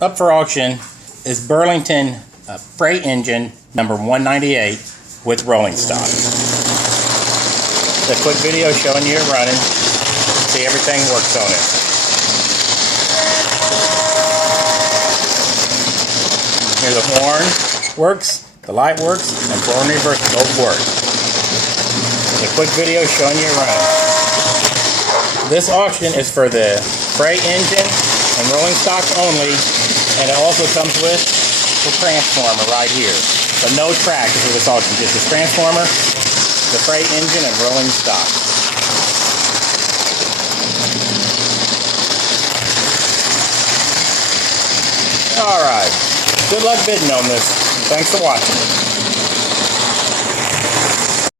Up for auction is Burlington Frieght engine number 198 with rolling stock. A quick video showing you it running. See, everything works on it. Here the horn works, the light works, and forward and reverse both work. A quick video showing you it running. This auction is for the Frieght engine and rolling stock only, and it also comes with the transformer right here. But no tractor for this auction, just this transformer, the Frieght engine, and rolling stock. Alright, good luck bidding on this. Thanks for watching.